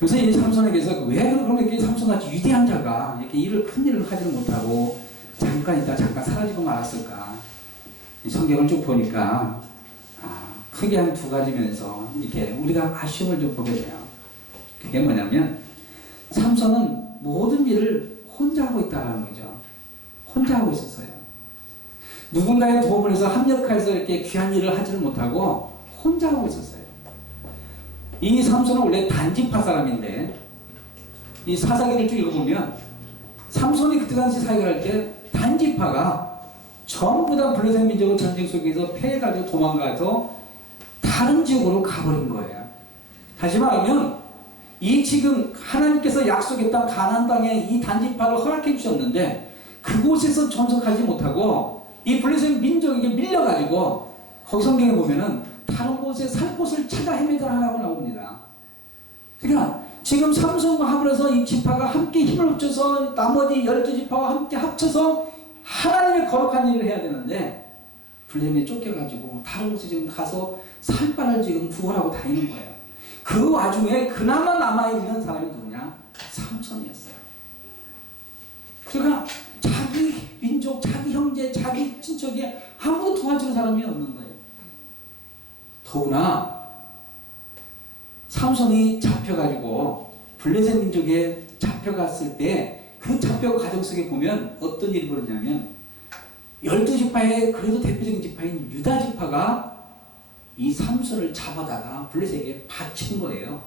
그래서 이 삼손에게서 왜 그러면 이렇게 삼손같이 위대한 자가 이렇게 큰 일을 하지를 못하고 잠깐 있다 잠깐 사라지고 말았을까? 이 성경을 쭉 보니까 크게 한 두 가지면서 이렇게 우리가 아쉬움을 좀 보게 돼요. 그게 뭐냐면 삼손은 모든 일을 혼자 하고 있다는 거죠. 혼자 하고 있었어요. 누군가의 도움을 해서 합력해서 이렇게 귀한 일을 하지를 못하고 혼자 하고 있었어요. 이 삼손은 원래 단지파 사람인데 이 사사기를 쭉 읽어보면 삼손이 그때 당시 사역을 할 때 단지파가 전부 다 블레셋 민족의 전쟁 속에서 패해가지고 도망가서 다른 지역으로 가버린 거예요. 다시 말하면 이 지금 하나님께서 약속했던 가나안 땅에 이 단지파를 허락해 주셨는데 그곳에서 존속하지 못하고 이 블레셋 민족에게 밀려가지고 거기 성경에 보면은 다른 곳에 살 곳을 찾아 헤매더라라고 나옵니다. 그러니까 지금 삼손과 하물에서 이 지파가 함께 힘을 합쳐서 나머지 12지파와 함께 합쳐서 하나님의 거룩한 일을 해야 되는데 블레셋에 쫓겨가지고 다른 곳에 지금 가서 살 바를 지금 구걸하고 다니는 거예요. 그 와중에 그나마 남아있는 사람이 누구냐? 삼손이었어요. 그러니까 자기 민족, 자기 형제, 자기 친척에 아무도 도와주는 사람이 없는 거예요. 더구나 삼손이 잡혀가지고 블레셋 민족에 잡혀갔을 때 그 잡혀 가정 속에 보면 어떤 일이 벌어지냐면 12지파의 그래도 대표적인 지파인 유다지파가 이 삼손을 잡아다가 블레셋에게 바친 거예요.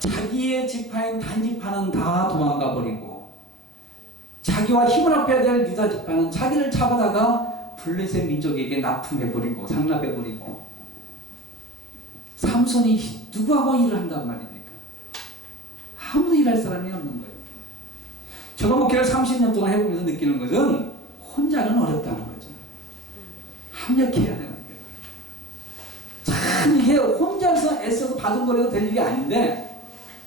자기의 지파인 단지파는 다 도망가 버리고 자기와 힘을 합해야 될 유다지파는 자기를 잡아다가 블레셋 민족에게 납품해버리고 상납해버리고 삼손이 누구하고 일을 한단 말입니까? 아무도 일할 사람이 없는 거예요. 제가 목회를 30년 동안 해보면서 느끼는 것은 혼자는 어렵다는 거죠. 합력해야 되는 거예요. 참 이게 혼자서 애써서 바둥거려도 될 일이 아닌데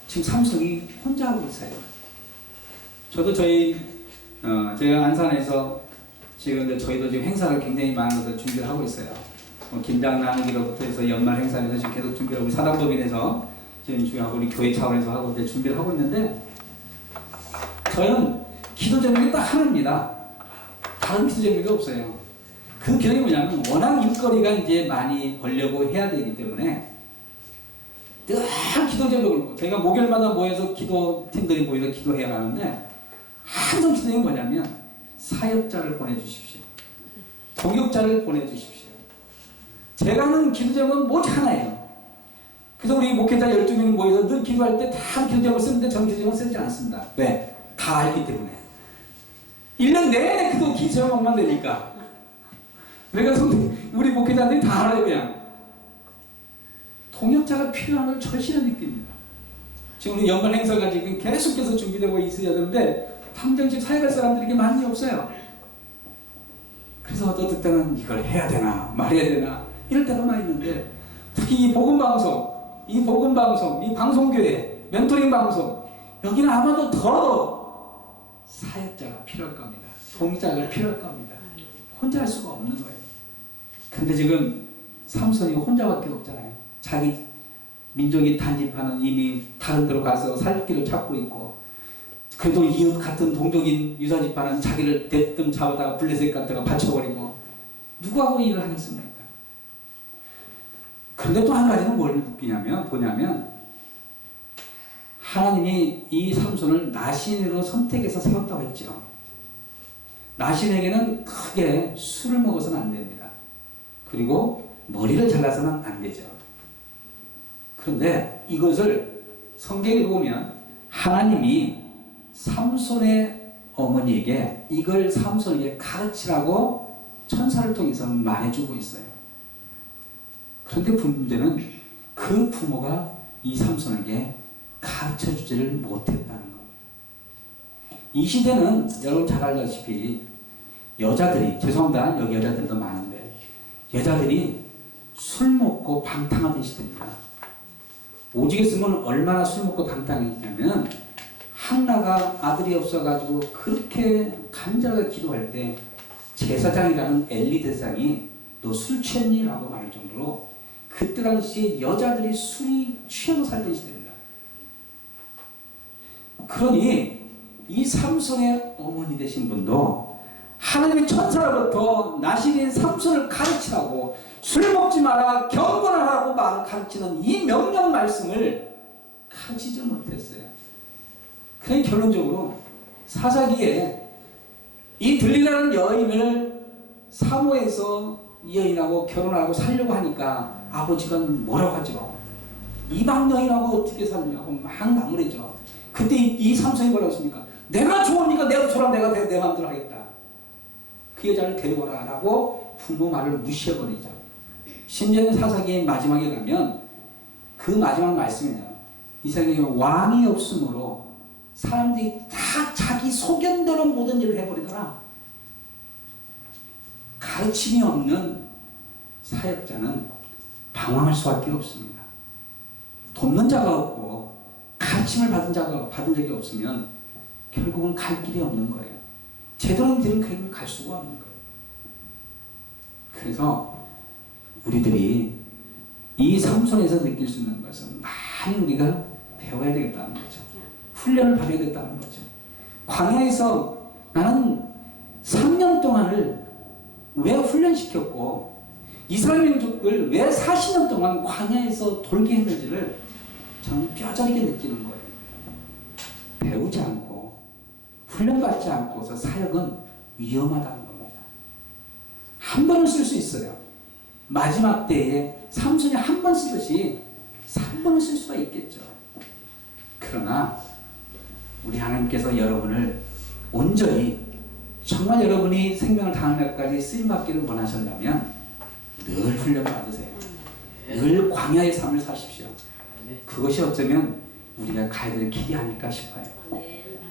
지금 삼손이 혼자 하고 있어요. 저도 제가 안산에서 지금 저희도 지금 행사를 굉장히 많은 것을 준비를 하고 있어요. 김장 나누기로부터 해서 연말 행사에서 지금 계속 준비를 하고 사단법인에서 지금 중요하고 우리 교회 차원에서 하고 이제 준비를 하고 있는데 저는 기도 제목이 딱 하나입니다. 다른 기도 제목이 없어요. 그 기도가 뭐냐면 워낙 일거리가 이제 많이 벌려고 해야 되기 때문에 늘 기도 제목을 제가 목요일마다 모여서 기도팀들이 모여서 기도해야 하는데 항상 기도는 뭐냐면 사역자를 보내주십시오. 동역자를 보내주십시오. 제가 하는 기도 제목은 오직 하나예요. 그래서 우리 목회자 12명이 모여서 늘 기도할 때 다 기도 제목을 쓰는데 저는 기도 제목을 쓰지 않습니다. 왜? 다 알기 때문에. 1년 내내 기도 제목만 되니까. 내가 우리 목회자들이 다 알아요, 그냥. 동역자가 필요한 걸 절실히 느낍니다. 지금 우리 연말 행사가 지금 계속해서 준비되고 있어야 되는데 당장 지금 사역할 사람들이 많이 없어요. 그래서 어떨 때는 이걸 해야 되나 말해야 되나 이럴 때가 많이 있는데 특히 이 복음방송, 이 방송교회, 멘토링 방송 여기는 아마도 더 사역자가 필요할 겁니다. 동역자가 필요할 겁니다. 혼자 할 수가 없는 거예요. 근데 지금 삼손이 혼자밖에 없잖아요. 자기 민족이 단집하는 이미 다른 데로 가서 살 길을 찾고 있고 그래도 이웃 같은 동족인 유다지파는 자기를 대뜸 잡아다가 블레셋 갔다가 바쳐버리고 누구하고 일을 하겠습니까? 그런데 또 한 가지는 뭘 보냐면 하나님이 이 삼손을 나신으로 선택해서 세웠다고 했죠. 나신에게는 크게 술을 먹어서는 안 됩니다. 그리고 머리를 잘라서는 안 되죠. 그런데 이것을 성경에 보면 하나님이 삼손의 어머니에게 이걸 삼손에게 가르치라고 천사를 통해서 말해주고 있어요. 그런데 문제는 그 부모가 이 삼손에게 가르쳐주지를 못했다는 겁니다. 이 시대는 여러분 잘 알다시피 여자들이, 죄송합니다. 여기 여자들도 많은데 여자들이 술 먹고 방탕하던 시대입니다. 오직에 쓰면 얼마나 술 먹고 방탕했냐면 한나가 아들이 없어가지고 그렇게 간절하게 기도할 때 제사장이라는 엘리 대상이 너 술 취했니? 라고 말할 정도로 그때 당시에 여자들이 술이 취해서 살던 시대입니다. 그러니 이 삼손의 어머니 되신 분도 하나님의 천사로부터 나시린 삼손을 가르치라고 술 먹지 마라 경건하라고 가르치는 이 명령 말씀을 가르치지 못했어요. 그래 결론적으로 사사기에 이 들릴라는 여인을 사모해서 이 여인하고 결혼하고 살려고 하니까 아버지가 뭐라고 하죠? 이방 여인하고 어떻게 살려고 막 나무래죠. 그때 이 삼손이 뭐라고 했습니까? 내가 좋으니까 내가 저랑 내가 내 마음대로 하겠다. 그 여자를 데려오라 라고 부모 말을 무시해버리죠. 심지어는 사사기의 마지막에 가면 그 마지막 말씀이에요. 이스라엘에 왕이 없으므로 사람들이 다 자기 소견대로 모든 일을 해버리더라. 가르침이 없는 사역자는 방황할 수밖에 없습니다. 돕는 자가 없고 가르침을 받은 적이 없으면 결국은 갈 길이 없는 거예요. 제대로 된 길은 갈 수가 없는 거예요. 그래서 우리들이 이 삼손에서 느낄 수 있는 것은 많이 우리가 배워야 되겠다는 거죠. 훈련을 받아야 되겠다는 거죠. 광야에서 나는 3년 동안을 왜 훈련시켰고 이스라엘 민족을 왜 40년 동안 광야에서 돌게 했는지를 저는 뼈저리게 느끼는 거예요. 배우지 않고 훈련받지 않고서 사역은 위험하다는 겁니다. 한 번은 쓸 수 있어요. 마지막 때에 삼손이 한 번 쓰듯이 3번은 쓸 수가 있겠죠. 그러나 우리 하나님께서 여러분을 온전히 정말 여러분이 생명을 다하는 날까지 쓰임받기를 원하신다면 늘 훈련받으세요. 늘 광야의 삶을 사십시오. 그것이 어쩌면 우리가 가야 될 길이 아닐까 싶어요.